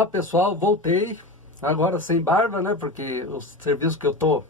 Olá pessoal, voltei, agora sem barba, né, porque o serviço que eu tô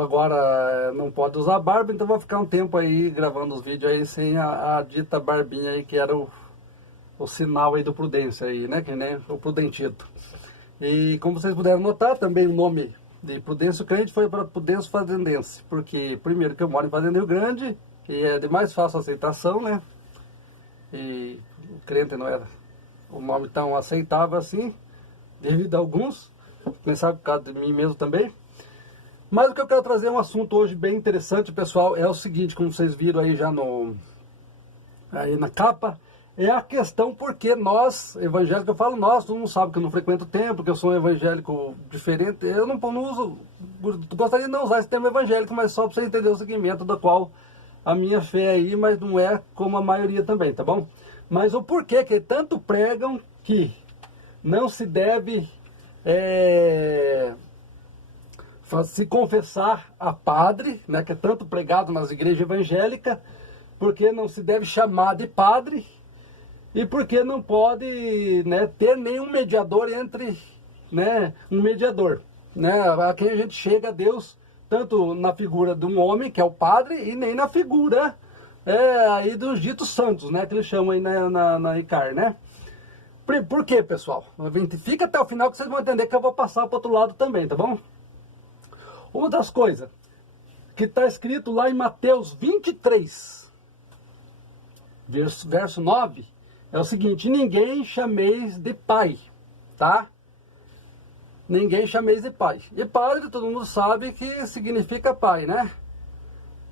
agora não pode usar barba, então vou ficar um tempo aí gravando os vídeos aí sem a dita barbinha aí, que era o sinal aí do Prudência aí, né, que nem o Prudentito. E como vocês puderam notar, também o nome de Prudêncio Crente foi para Prudêncio Fazendense, porque primeiro que eu moro em Fazenda Rio Grande, e é de mais fácil aceitação, né, e o crente não era o nome tão aceitável assim, devido a alguns, quem sabe por causa de mim mesmo também. Mas o que eu quero trazer é um assunto hoje bem interessante, pessoal, é o seguinte, como vocês viram aí já aí na capa, é a questão porque nós, evangélicos, eu falo nós, todo mundo sabe que eu não frequento o templo, que eu sou um evangélico diferente, eu não uso, gostaria de não usar esse termo evangélico, mas só para você entender o segmento do qual a minha fé é aí, mas não é como a maioria também, tá bom? Mas o porquê que tanto pregam que não se deve se confessar a padre, né, que é tanto pregado nas igrejas evangélicas, porque não se deve chamar de padre e porque não pode, né, ter nenhum mediador entre, né, um mediador, né, a quem a gente chega a Deus, tanto na figura de um homem, que é o padre, e nem na figura aí dos ditos santos, né, que eles chamam aí na ICAR, né. Por quê, pessoal? Fica até o final que vocês vão entender que eu vou passar para o outro lado também, tá bom? Uma das coisas que está escrito lá em Mateus 23, verso 9, é o seguinte: ninguém chameis de pai, tá? Ninguém chameis de pai. E padre, todo mundo sabe que significa pai, né?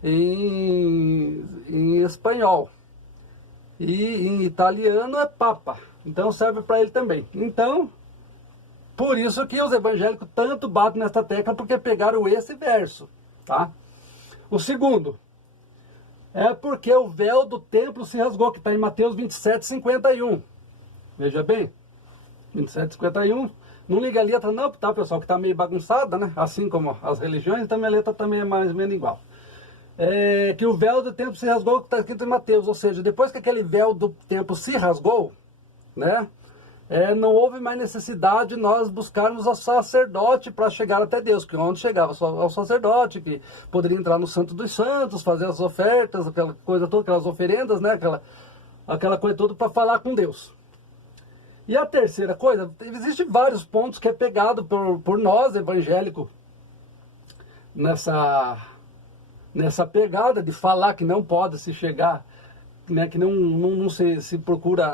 Em espanhol. E em italiano é papa. Então serve para ele também. Então, por isso que os evangélicos tanto batem nessa tecla, porque pegaram esse verso, tá? O segundo é porque o véu do templo se rasgou, que está em Mateus 27:51. Veja bem, 27:51. Não liga a letra não, tá, pessoal, que está meio bagunçada, né? Assim como as religiões, então minha letra também é mais ou menos igual. Que o véu do templo se rasgou, que está escrito em Mateus, ou seja, depois que aquele véu do templo se rasgou, né? Não houve mais necessidade de nós buscarmos o sacerdote para chegar até Deus, que onde chegava só o sacerdote, que poderia entrar no Santo dos Santos, fazer as ofertas, aquela coisa toda, aquelas oferendas, né? Aquela coisa toda para falar com Deus. E a terceira coisa, existem vários pontos que é pegado por nós, evangélicos, nessa pegada de falar que não pode se chegar, né, que não se procura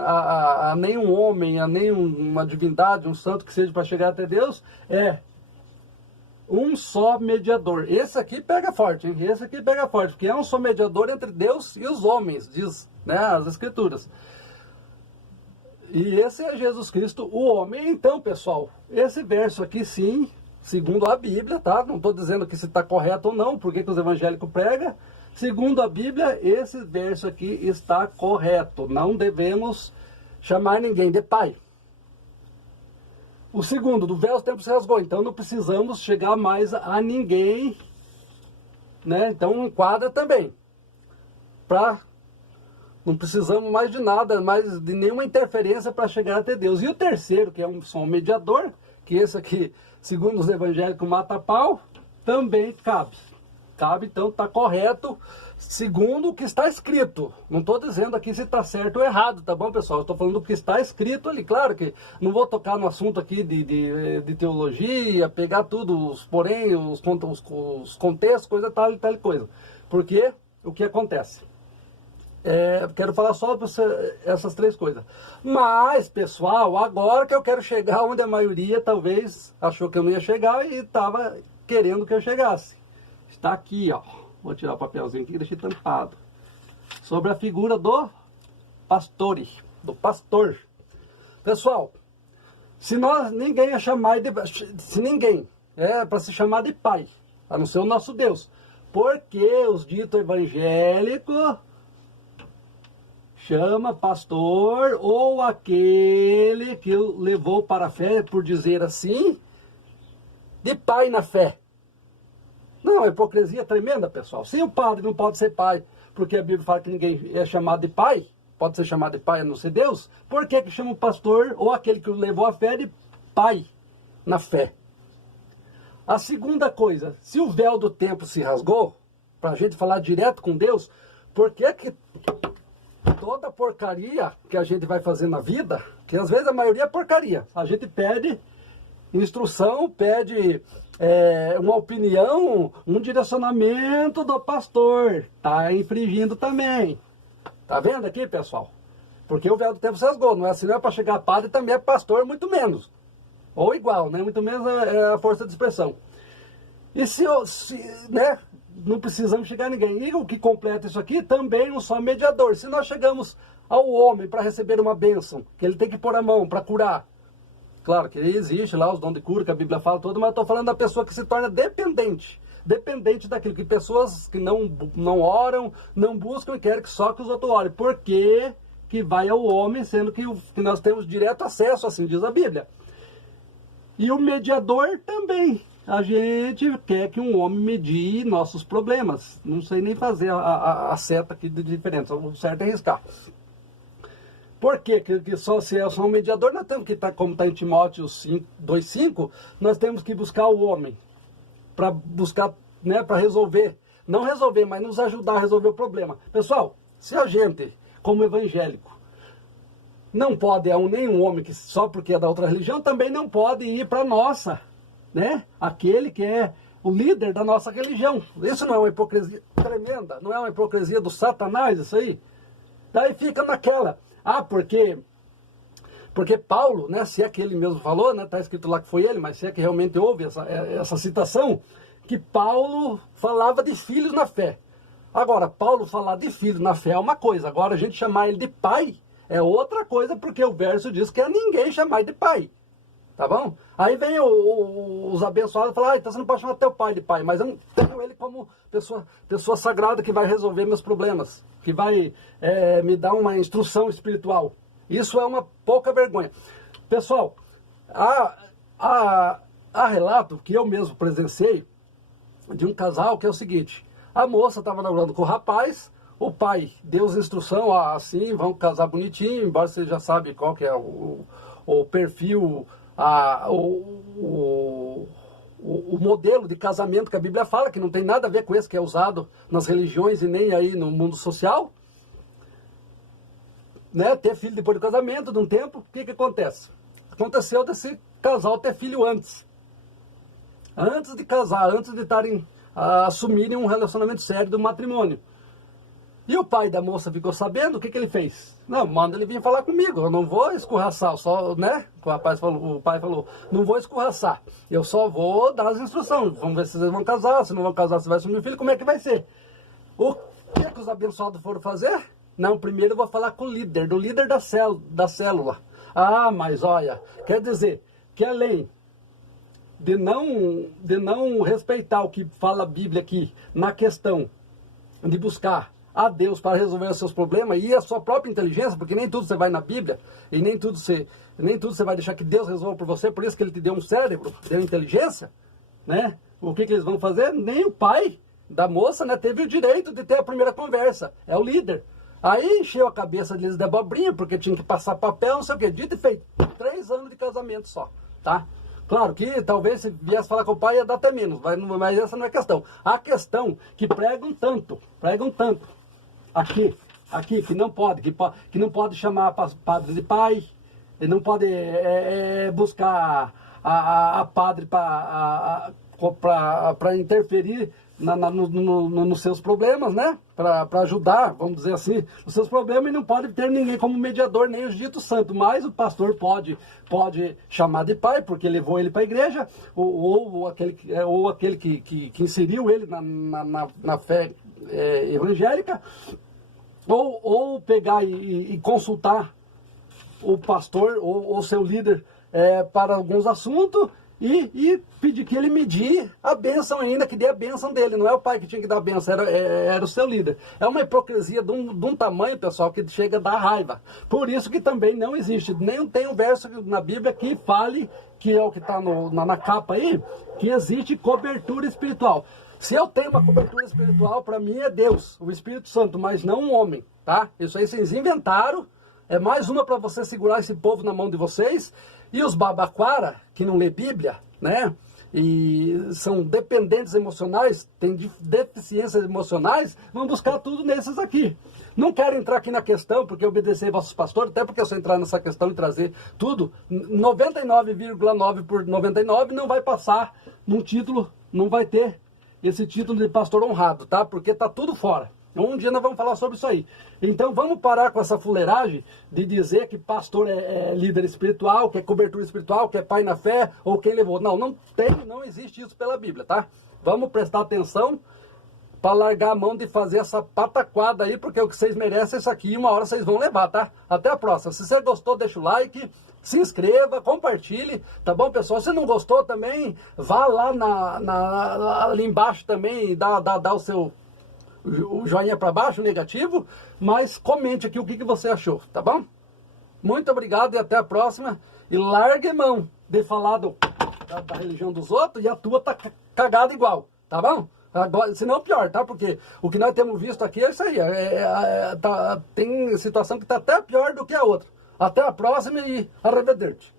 a nenhum homem, a nenhuma divindade, um santo que seja para chegar até Deus, um só mediador. Esse aqui pega forte, hein? Esse aqui pega forte, porque é um só mediador entre Deus e os homens, diz, né, as Escrituras. E esse é Jesus Cristo, o homem. Então, pessoal, esse verso aqui sim, segundo a Bíblia, tá? Não estou dizendo que se está correto ou não, porque que os evangélicos pregam. Segundo a Bíblia, esse verso aqui está correto. Não devemos chamar ninguém de pai. O segundo, do véu do templo se rasgou. Então não precisamos chegar mais a ninguém, né? Então enquadra também. Não precisamos mais de nada, mais de nenhuma interferência para chegar até Deus. E o terceiro, que é só um mediador, que esse aqui, segundo os evangélicos, mata pau, também cabe. Então está correto, segundo o que está escrito. Não estou dizendo aqui se está certo ou errado, tá bom, pessoal? Estou falando do que está escrito ali. Claro que não vou tocar no assunto aqui de teologia, pegar tudo, porém, os contextos, coisa tal e tal coisa. Porque o que acontece? Quero falar só essas três coisas. Mas, pessoal, agora que eu quero chegar onde a maioria talvez achou que eu não ia chegar e estava querendo que eu chegasse. Está aqui, ó. Vou tirar o papelzinho aqui e deixar tampado. Sobre a figura do pastor. Pessoal, se ninguém é para se chamar de pai, a não ser o nosso Deus. Porque os ditos evangélicos chama pastor ou aquele que levou para a fé, por dizer assim, de pai na fé. Não, é hipocrisia tremenda, pessoal. Se o padre não pode ser pai, porque a Bíblia fala que ninguém é chamado de pai, pode ser chamado de pai a não ser Deus, por que que chama o pastor ou aquele que o levou à fé de pai na fé? A segunda coisa, se o véu do templo se rasgou, para a gente falar direto com Deus, por que que toda porcaria que a gente vai fazer na vida, que às vezes a maioria é porcaria, a gente pede instrução, pede uma opinião, um direcionamento do pastor, tá infringindo também. Tá vendo aqui, pessoal? Porque o véu do templo se rasgou, não é assim, não é para chegar padre, também é pastor, muito menos. Ou igual, né? Muito menos é a força de expressão. E né? Não precisamos chegar a ninguém. E o que completa isso aqui também um só mediador. Se nós chegamos ao homem para receber uma bênção, que ele tem que pôr a mão para curar. Claro que existe lá os dons de cura que a Bíblia fala todo, mas eu estou falando da pessoa que se torna dependente. Dependente daquilo que pessoas que não oram, não buscam e querem que só que os outros orem. Por que que vai ao homem, sendo que nós temos direto acesso, assim diz a Bíblia. E o mediador também. A gente quer que um homem medie nossos problemas. Não sei nem fazer a seta aqui de diferença. O certo é riscar. Por quê? Que se é só um mediador, nós temos que estar, como está em Timóteo 2,5, nós temos que buscar o homem. Para buscar, né, para resolver. Não resolver, mas nos ajudar a resolver o problema. Pessoal, se a gente, como evangélico, não pode nenhum homem que só porque é da outra religião, também não pode ir para a nossa, né? Aquele que é o líder da nossa religião. Isso não é uma hipocrisia tremenda? Não é uma hipocrisia do Satanás isso aí? Daí fica naquela, porque Paulo, né, se é que ele mesmo falou, né, está escrito lá que foi ele, mas se é que realmente houve essa citação, que Paulo falava de filhos na fé. Agora, Paulo falar de filhos na fé é uma coisa, agora a gente chamar ele de pai é outra coisa, porque o verso diz que é ninguém chamar de pai. Tá bom? Aí vem os abençoados e falam, então você não pode chamar teu pai de pai, mas eu tenho ele como pessoa sagrada que vai resolver meus problemas, que vai me dar uma instrução espiritual. Isso é uma pouca vergonha. Pessoal, há relato que eu mesmo presenciei de um casal que é o seguinte, a moça estava namorando com o rapaz, o pai deu as instruções, assim, vão casar bonitinho, embora você já sabe qual que é o perfil, o modelo de casamento que a Bíblia fala, que não tem nada a ver com esse que é usado nas religiões e nem aí no mundo social. Né? Ter filho depois do casamento, de um tempo, o que acontece? Aconteceu desse casal ter filho antes. Antes de casar, antes de assumirem um relacionamento sério do matrimônio. E o pai da moça ficou sabendo, o que ele fez? Não, manda ele vir falar comigo, eu não vou escorraçar, só, né? O pai falou, não vou escorraçar, eu só vou dar as instruções, vamos ver se vocês vão casar, se não vão casar, se vai assumir o filho, como é que vai ser? O que os abençoados foram fazer? Não, primeiro eu vou falar com o líder, do líder da célula. Ah, mas olha, quer dizer que além de não respeitar o que fala a Bíblia aqui, na questão de buscar a Deus para resolver os seus problemas e a sua própria inteligência, porque nem tudo você vai na Bíblia e nem tudo você vai deixar que Deus resolva por você, por isso que ele te deu um cérebro, deu inteligência, né? O que eles vão fazer? Nem o pai da moça, né, teve o direito de ter a primeira conversa, é o líder. Aí encheu a cabeça deles de abobrinha, porque tinha que passar papel, não sei o que, dito e feito, 3 anos de casamento só, tá? Claro que talvez se viesse falar com o pai ia dar até menos, mas essa não é a questão. A questão que pregam tanto, aqui que não pode chamar padre de pai, ele não pode buscar a padre para interferir nos seus problemas, né? Para ajudar, vamos dizer assim, nos seus problemas, e não pode ter ninguém como mediador, nem o dito santo, mas o pastor pode chamar de pai, porque levou ele para a igreja, ou aquele que inseriu ele na fé evangélica, ou pegar e consultar o pastor ou seu líder para alguns assuntos, e pedir que ele medir a bênção ainda, que dê a bênção dele. Não é o pai que tinha que dar a bênção, era o seu líder. É uma hipocrisia de um tamanho, pessoal, que chega a dar raiva. Por isso que também não existe, nem tem um verso na Bíblia que fale, que é o que está na capa aí, que existe cobertura espiritual. Se eu tenho uma cobertura espiritual, para mim é Deus, o Espírito Santo, mas não um homem, tá? tá? Isso aí vocês inventaram, é mais uma para você segurar esse povo na mão de vocês. E os babaquara, que não lê Bíblia, né? E são dependentes emocionais, têm deficiências emocionais, vão buscar tudo nesses aqui. Não quero entrar aqui na questão, porque obedecer vossos pastores, até porque se eu entrar nessa questão e trazer tudo, 99,9 por 99 não vai passar num título, não vai ter esse título de pastor honrado, tá? Porque tá tudo fora. Um dia nós vamos falar sobre isso aí. Então vamos parar com essa fuleiragem de dizer que pastor é líder espiritual, que é cobertura espiritual, que é pai na fé, ou quem levou. Não, não existe isso pela Bíblia, tá? Vamos prestar atenção para largar a mão de fazer essa pataquada aí, porque o que vocês merecem é isso aqui e uma hora vocês vão levar, tá? Até a próxima. Se você gostou, deixa o like, se inscreva, compartilhe, tá bom, pessoal? Se não gostou também, vá lá ali embaixo também e dá o seu... o joinha para baixo, negativo, mas comente aqui o que você achou, tá bom? Muito obrigado e até a próxima. E largue mão de falar da religião dos outros e a tua tá cagada igual, tá bom? Agora, se não pior, tá? Porque o que nós temos visto aqui é isso aí. Tem situação que tá até pior do que a outra. Até a próxima e arrivederci.